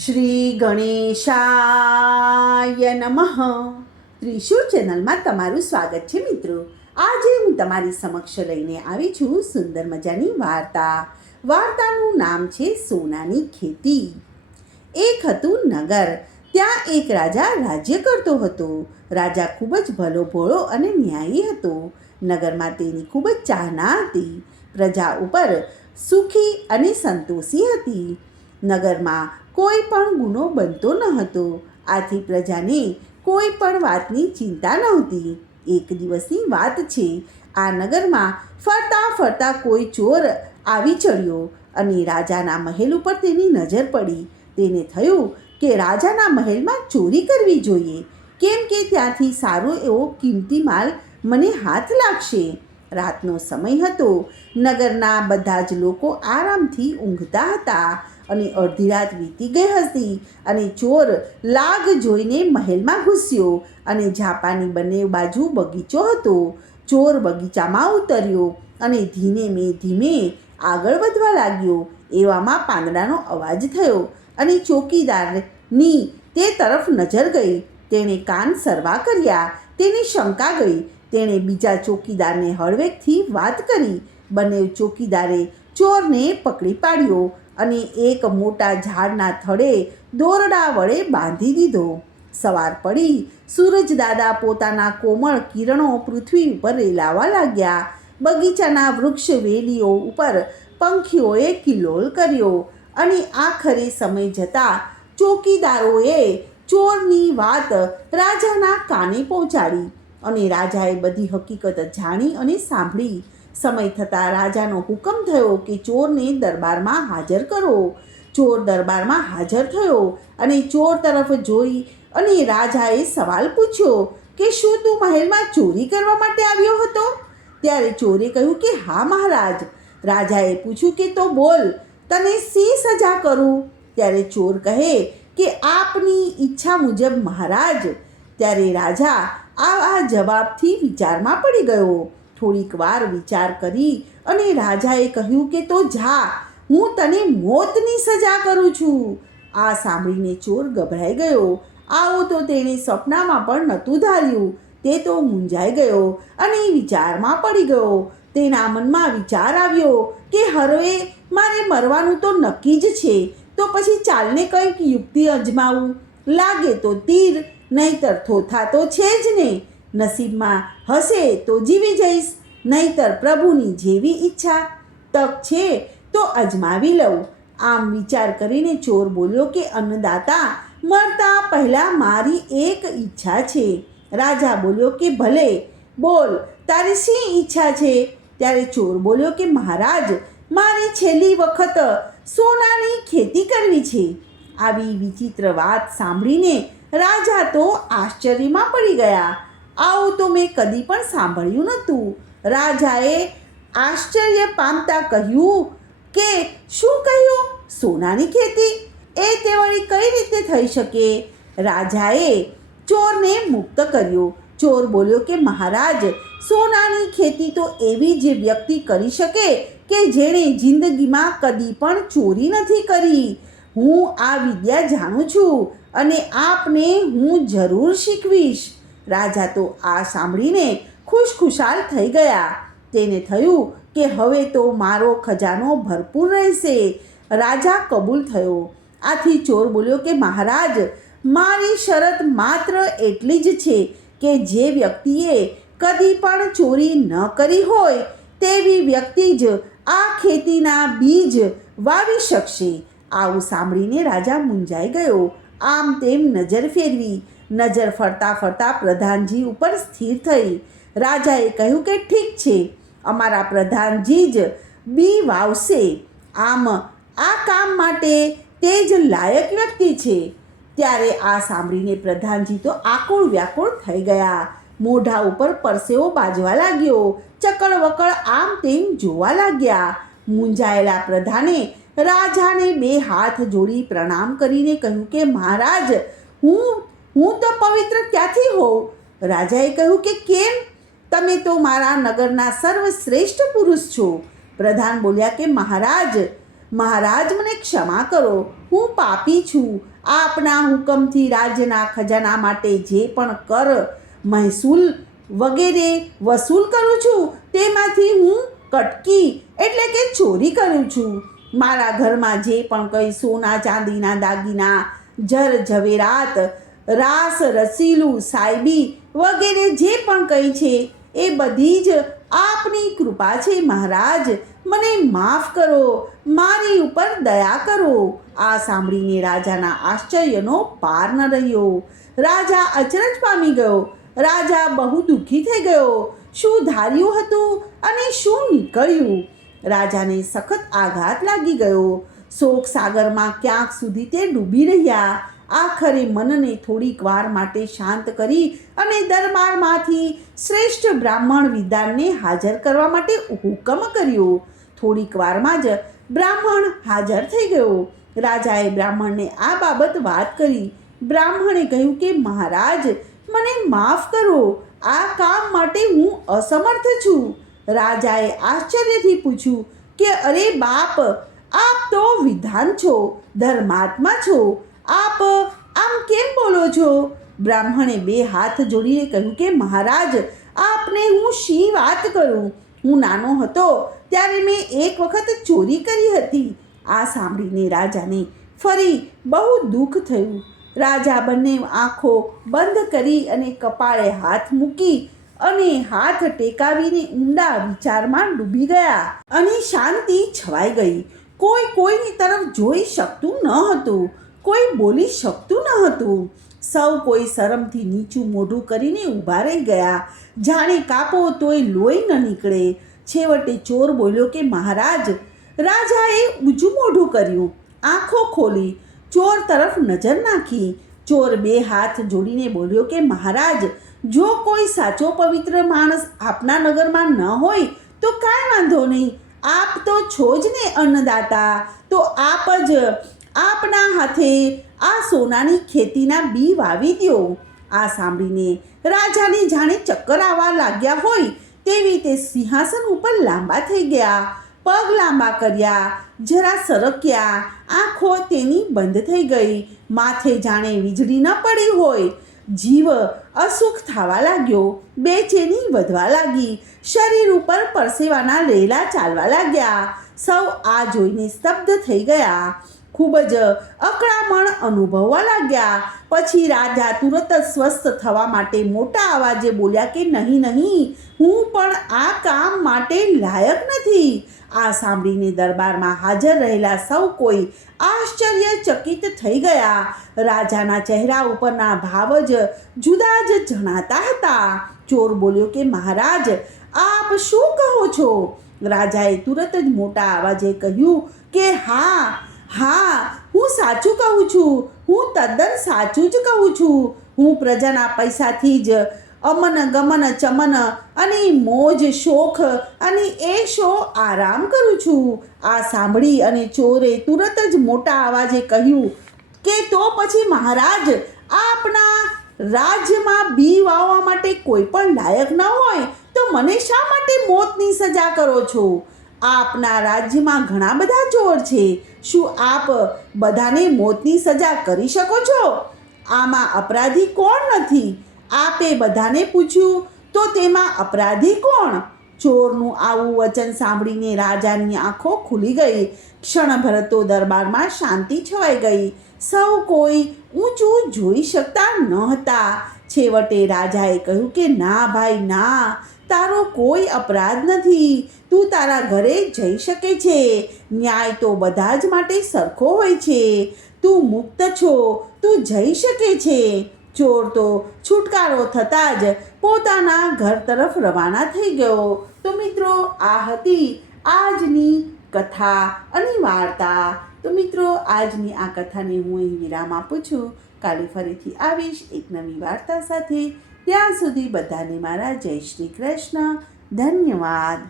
શ્રી ગણેશાય નમઃ. ત્રિશુળ ચેનલમાં તમારું સ્વાગત છે મિત્રો. આજે હું તમારી સમક્ષ લઈને આવી છું સુંદર મજાની વાર્તાનું નામ છે સોનાની ખેતી. એક હતું નગર. ત્યાં એક રાજા રાજ્ય કરતો હતો. રાજા ખૂબ જ ભલો ભોળો અને ન્યાયી હતો. નગરમાં તેની ખૂબ જ ચાહના હતી. પ્રજા ઉપર સુખી અને સંતોષી હતી. નગરમાં કોઈ પણ ગુનો બનતો ન હતો. આથી પ્રજાને કોઈ પણ વાતની ચિંતા નહોતી. એક દિવસની વાત છે. આ નગરમાં ફરતા ફરતા કોઈ ચોર આવી ચડ્યો અને રાજાના મહેલ ઉપર તેની નજર પડી. તેને થયું કે રાજાના મહેલમાં ચોરી કરવી જોઈએ, કેમ કે ત્યાંથી સારો એવો કિંમતી માલ મને હાથ લાગશે. રાતનો સમય હતો. નગરના બધા જ લોકો આરામથી ઊંઘતા હતા અને અડધી રાત વીતી ગઈ હતી અને ચોર લાગ જોઈને મહેલમાં ઘૂસ્યો અને ઝાપાની બંને બાજુ બગીચો હતો. ચોર બગીચામાં ઉતર્યો અને ધીમે આગળ વધવા લાગ્યો. એવામાં પાંદડાનો અવાજ થયો અને ચોકીદારની તે તરફ નજર ગઈ. તેણે કાન સરવા કર્યા. તેને શંકા ગઈ. તેણે બીજા ચોકીદારને હળવેકથી વાત કરી. બંને ચોકીદારે ચોરને પકડી પાડ્યો અને એક મોટા ઝાડના થડે દોરડા વડે બાંધી દીધો. સવાર પડી. સૂરજદાદા પોતાના કોમળ કિરણો પૃથ્વી ઉપર રેલાવા લાગ્યા. બગીચાના વૃક્ષ વેલીઓ ઉપર પંખીઓએ કિલોલ કર્યો અને આખરે સમય જતાં ચોકીદારોએ ચોરની વાત રાજાના કાને પહોંચાડી અને રાજાએ બધી હકીકત જાણી અને સાંભળી. સમય થતાં રાજાનો હુકમ થયો કે ચોરને દરબારમાં હાજર કરો. ચોર દરબારમાં હાજર થયો અને ચોર તરફ જોઈ અને રાજાએ સવાલ પૂછ્યો કે શું તું મહેલમાં ચોરી કરવા માટે આવ્યો હતો? ત્યારે ચોરે કહ્યું કે હા મહારાજ. રાજાએ પૂછ્યું કે તો બોલ, તને શી સજા કરું? ત્યારે ચોર કહે કે આપની ઈચ્છા મુજબ મહારાજ. ત્યારે રાજા આ જવાબથી વિચારમાં પડી ગયો. થોડીક વાર વિચાર કરી અને રાજાએ કહ્યું કે તો જા, હું તને મોતની સજા કરું છું. આ સાંભળીને ચોર ગભરાઈ ગયો. આવું તો તેણે સપનામાં પણ નહોતું ધાર્યું. તે તો મૂંઝાઈ ગયો અને વિચારમાં પડી ગયો. તેના મનમાં વિચાર આવ્યો કે હવે મારે મરવાનું તો નક્કી જ છે, તો પછી ચાલને કંઈક યુક્તિ અજમાવું. લાગે તો તીર, નહીતર થોથા તો છે જ ને. નસીબમાં હશે તો જીવી જઈશ, નહીતર પ્રભુની જેવી ઈચ્છા. તક છે તો અજમાવી લઉં. આમ વિચાર કરીને ચોર બોલ્યો કે અન્નદાતા, મરતા પહેલાં મારી એક ઈચ્છા છે. રાજા બોલ્યો કે ભલે, બોલ તારી શી ઈચ્છા છે? ત્યારે ચોર બોલ્યો કે મહારાજ, મારે છેલ્લી વખત સોનાની ખેતી કરવી છે. આવી વિચિત્ર વાત સાંભળીને રાજા તો આશ્ચર્યમાં પડી ગયા. આવું તો મેં કદી પણ સાંભળ્યું નહોતું. રાજાએ આશ્ચર્ય પામતા કહ્યું કે શું કહ્યું? સોનાની ખેતી? એ તે વળી કઈ રીતે થઈ શકે? રાજાએ ચોરને મુક્ત કર્યો. ચોર બોલ્યો કે મહારાજ, સોનાની ખેતી તો એવી જ વ્યક્તિ કરી શકે કે જેણે જિંદગીમાં કદી પણ ચોરી નથી કરી. હું આ વિદ્યા જાણું છું અને આપને હું જરૂર શીખવીશ. રાજા તો આ સાંભળીને ખુશખુશાલ થઈ ગયા. તેને થયું કે હવે તો મારો ખજાનો ભરપૂર રહેશે. રાજા કબૂલ થયો. આથી ચોર બોલ્યો કે મહારાજ, મારી શરત માત્ર એટલી જ છે કે જે વ્યક્તિએ કદી પણ ચોરી ન કરી હોય તેવી વ્યક્તિ જ આ ખેતીના બીજ વાવી શકશે. આવું સાંભળીને રાજા મૂંઝાઈ ગયો. આમ તેમ નજર ફેરવી. નજર ફરતા ફરતા પ્રધાનજી ઉપર સ્થિર થઈ. રાજાએ કહ્યું કે ઠીક છે, અમારા પ્રધાનજી જ બી વાવશે. આમ આ કામ માટે તે જ લાયક વ્યક્તિ છે. ત્યારે આ સાંભળીને પ્રધાનજી તો આકુળ વ્યાકુળ થઈ ગયા. મોઢા ઉપર પરસેવો બાજવા લાગ્યો. ચકળ વકળ આમ તેમ જોવા લાગ્યા. મૂંઝાયેલા પ્રધાને રાજાને બે હાથ જોડી પ્રણામ કરીને કહ્યું કે મહારાજ, હું તો પવિત્ર ક્યાંથી હોઉં? રાજાએ કહ્યું કે કેમ? તમે તો મારા નગરના સર્વશ્રેષ્ઠ પુરુષ છો. પ્રધાન બોલ્યા કે મહારાજ, મહારાજ, મને ક્ષમા કરો, હું પાપી છું. આપના હુકમથી રાજ્યના ખજાના માટે જે પણ કર મહેસૂલ વગેરે વસૂલ કરું છું તેમાંથી હું કટકી એટલે કે ચોરી કરું છું. મારા ઘરમાં જે પણ કંઈ સોના ચાંદીના દાગીના, જર ઝવેરાત, રાસ રસીલું, સાયબી વગેરે જે પણ કંઈ છે એ બધી જ આપની કૃપા છે. મહારાજ, મને માફ કરો, મારી ઉપર દયા કરો. આ સાંભળીને રાજાના આશ્ચર્યનો પાર ન રહ્યો. રાજા અચરજ પામી ગયો. રાજા બહુ દુઃખી થઈ ગયો. શું ધાર્યું હતું અને શું નીકળ્યું? રાજાને સખત આઘાત લાગી ગયો. શોક સાગરમાં ક્યાંક સુધી તે ડૂબી રહ્યા. આખરે મનને થોડીક વાર માટે શાંત કરી અને દરબારમાંથી શ્રેષ્ઠ બ્રાહ્મણ વિદ્વાનને હાજર કરવા માટે હુકમ કર્યો. થોડીક વારમાં જ બ્રાહ્મણ હાજર થઈ ગયો. રાજાએ બ્રાહ્મણને આ બાબત વાત કરી. બ્રાહ્મણે કહ્યું કે મહારાજ, મને માફ કરો, આ કામ માટે હું અસમર્થ છું. રાજાએ આશ્ચર્યથી પૂછ્યું કે અરે બાપ, આપ તો વિદ્વાન છો, ધર્માત્મા છો, આપ આમ કેમ બોલો છો? બ્રાહ્મણે બે હાથ જોડીને કહ્યું કે મહારાજ, આપને હું શી વાત કરું? હું નાનો હતો ત્યારે મેં એક વખત ચોરી કરી હતી. આ સાંભળીને રાજાને ફરી બહુ દુઃખ થયું. રાજા બંને આંખો બંધ કરી અને કપાળે હાથ મૂકી અને હાથ ટેકાવીને ઊંડા વિચારમાં ડૂબી ગયા અને શાંતિ છવાઈ ગઈ. કોઈની તરફ જોઈ શકતું ન હતું, કોઈ બોલી શકતું ન હતું. સૌ કોઈ શરમથી નીચું મોઢું કરીને ઊભા રહી ગયા, જાણે કાપો તોય લોહી ન નીકળે. છેવટે ચોર બોલ્યો કે મહારાજ. રાજાએ ઊંચું મોઢું કર્યું, આંખો ખોલી ચોર તરફ નજર નાખી. ચોર બે હાથ જોડીને બોલ્યો કે મહારાજ, જો કોઈ સાચો પવિત્ર માણસ આપના નગરમાં ન હોય તો કાંઈ વાંધો નહીં, આપ તો છો જ ને અન્નદાતા, તો આપ જ આપના હાથે આ સોનાની ખેતીના બી વાવી દો. આ સાંભળીને રાજાને જાણે ચક્કર આવવા લાગ્યા હોય તેવી તે સિંહાસન ઉપર લાંબા થઈ ગયા, પગ લાંબા કર્યા, જરા સરક્યા, આંખો તેની બંધ થઈ ગઈ. માથે જાણે વીજળી ન પડી હોય. જીવ અસુખ થવા લાગ્યો, બેચેની વધવા લાગી, શરીર ઉપર પરસેવાના રેલા ચાલવા લાગ્યા. સૌ આ જોઈને સ્તબ્ધ થઈ ગયા, ખૂબ જ અકળામણ અનુભવવા લાગ્યા. પછી રાજા તુરત જ સ્વસ્થ થવા માટે મોટા અવાજે બોલ્યા કે નહીં, હું પણ આ કામ માટે લાયક નથી. આ સાંભળીને દરબારમાં હાજર રહેલા સૌ કોઈ આશ્ચર્યચકિત થઈ ગયા. રાજાના ચહેરા ઉપરના ભાવ જ જુદા જ જણાતા હતા. ચોર બોલ્યો કે મહારાજ, આપ શું કહો છો? રાજાએ તુરત જ મોટા અવાજે કહ્યું કે હા, હું સાચું કહું છું, હું તદ્દન સાચું જ કહું છું. હું પ્રજાના પૈસાથી જ અમન ગમન ચમન અને મોજ શોખ અને એશો આરામ કરું છું. આ સાંભળી અને ચોરે તુરત જ મોટા અવાજે કહ્યું કે તો પછી મહારાજ, આપના રાજ્યમાં બી વાવવા માટે કોઈ પણ લાયક ન હોય તો મને શા માટે મોતની સજા કરો છો? આપના રાજ્યમાં ઘણા બધા ચોર છે, શું આપ બધાને મોતની સજા કરી શકો છો? આમાં અપરાધી કોણ નથી? આપે બધાને પૂછ્યું તો તેમાં અપરાધી કોણ? ચોરનું આવું વચન સાંભળીને રાજાની આંખો ખુલી ગઈ. ક્ષણભર તો દરબારમાં શાંતિ છવાઈ ગઈ. સૌ કોઈ ઊંચું જોઈ શકતા ન હતા. છેવટે રાજાએ કહ્યું કે ના ભાઈ ના, તારો કોઈ અપરાધ નથી, તું તારા ઘરે જઈ શકે છે. ન્યાય તો બધા જ માટે સરખો હોય છે. તું મુક્ત છો, તું જઈ શકે છે. ચોર તો છુટકારો થતાં જ પોતાના ઘર તરફ રવાના થઈ ગયો. તો મિત્રો, આ હતી આજની કથા અને વાર્તા. તો મિત્રો, આજની આ કથાને હું અહીં વિરામ આપું છું. કાલે ફરીથી આવીશ એક નવી વાર્તા સાથે. ત્યાં સુધી બધાને મારા જય શ્રી કૃષ્ણ. ધન્યવાદ.